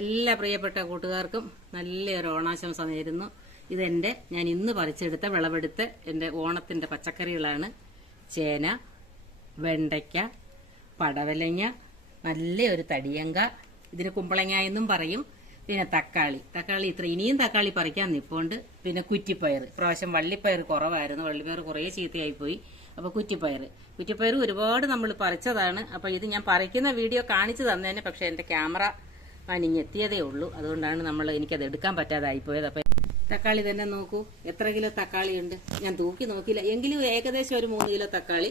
എല്ലാ പ്രിയപ്പെട്ട കൂട്ടുകാർക്കും നല്ലൊരു ഓണാശംസ നേരുന്നു ഇതെന്റെ ഞാൻ ഇന്ന് പറിച്ചെടുത്ത വിളവെടുത്ത എന്റെ ഓണത്തിന്റെ പച്ചക്കറികളാണ്. ചേന വെണ്ടയ്ക്ക പടവലങ്ങ നല്ലൊരു തടിയങ്ക. ഇതിന് കുമ്പളങ്ങ എന്നും പറയും. പിന്നെ തക്കാളി. തക്കാളി ഇത്ര ഇനിയും തക്കാളി പറിക്കാൻ നിപ്പുണ്ട്. പിന്നെ കുറ്റിപ്പയർ. പ്രാവശ്യം വള്ളിപ്പയർ കുറവായിരുന്നു. വള്ളിപ്പയർ കുറേ ചീത്തയായി പോയി അപ്പൊ കുറ്റിപ്പയർ. കുറ്റിപ്പയർ ഒരുപാട് നമ്മൾ പറിച്ചതാണ്. അപ്പൊ ഇത് ഞാൻ പറിക്കുന്ന വീഡിയോ കാണിച്ചു തന്നേനെ. പക്ഷെ എന്റെ ക്യാമറ അനിഞ്ഞെത്തിയതേ ഉള്ളൂ. അതുകൊണ്ടാണ് നമ്മൾ എനിക്കത് എടുക്കാൻ പറ്റാതായി പോയത്. അപ്പൊ തക്കാളി തന്നെ നോക്കൂ. എത്ര കിലോ തക്കാളി ഉണ്ട് ഞാൻ തൂക്കി നോക്കിയില്ല. എങ്കിലും ഏകദേശം ഒരു മൂന്ന് കിലോ തക്കാളി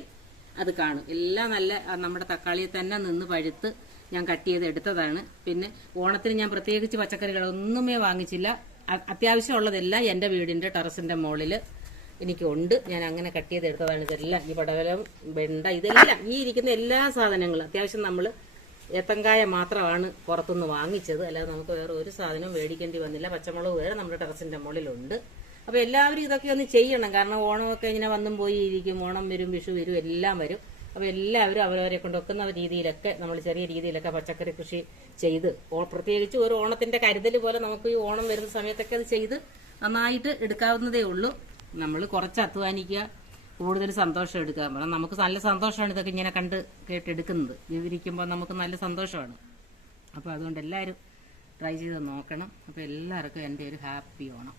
അത് കാണും. എല്ലാം നല്ല നമ്മുടെ തക്കാളിയെ തന്നെ നിന്ന് പഴുത്ത് ഞാൻ കട്ട് ചെയ്ത് എടുത്തതാണ്. പിന്നെ ഓണത്തിന് ഞാൻ പ്രത്യേകിച്ച് പച്ചക്കറികളൊന്നുമേ വാങ്ങിച്ചില്ല. അത്യാവശ്യമുള്ളതെല്ലാം എന്റെ വീടിന്റെ ടെറസിന്റെ മുകളിൽ എനിക്കുണ്ട്. ഞാൻ അങ്ങനെ കട്ട് ചെയ്ത് എടുത്തതാണ് ഇതെല്ലാം. ഈ പടവലം വെണ്ട ഇതെല്ലാം ഈ ഇരിക്കുന്ന എല്ലാ സാധനങ്ങളും അത്യാവശ്യം നമ്മൾ ഏത്തങ്കായ മാത്രമാണ് പുറത്തുനിന്ന് വാങ്ങിച്ചത്. അല്ലാതെ നമുക്ക് വേറെ ഒരു സാധനവും മേടിക്കേണ്ടി വന്നില്ല. പച്ചമുളക് വേറെ നമ്മുടെ ടെറസിന്റെ മുകളിലുണ്ട്. അപ്പൊ എല്ലാവരും ഇതൊക്കെ ഒന്ന് ചെയ്യണം. കാരണം ഓണമൊക്കെ ഇങ്ങനെ വന്നും പോയി ഇരിക്കും. ഓണം വരും വിഷു വരും എല്ലാം വരും. അപ്പൊ എല്ലാവരും അവരവരെ കൊണ്ടൊക്കുന്ന രീതിയിലൊക്കെ നമ്മൾ ചെറിയ രീതിയിലൊക്കെ പച്ചക്കറി കൃഷി ചെയ്ത്. പ്രത്യേകിച്ച് ഒരു ഓണത്തിന്റെ കരുതൽ പോലെ നമുക്ക് ഈ ഓണം വരുന്ന സമയത്തൊക്കെ അത് ചെയ്ത് നന്നായിട്ട് എടുക്കാവുന്നതേ ഉള്ളൂ. നമ്മൾ കുറച്ച് അധ്വാനിക്കുക. കൂടുതൽ സന്തോഷം എടുക്കാൻ കാരണം നമുക്ക് നല്ല സന്തോഷമാണ് ഇതൊക്കെ ഇങ്ങനെ കണ്ട് കേട്ടെടുക്കുന്നത്. വിവരിക്കുമ്പോൾ നമുക്ക് നല്ല സന്തോഷമാണ്. അപ്പോൾ അതുകൊണ്ട് എല്ലാവരും ട്രൈ ചെയ്ത് നോക്കണം. അപ്പോൾ എല്ലാവർക്കും എന്റെ ഒരു ഹാപ്പി ഓണം.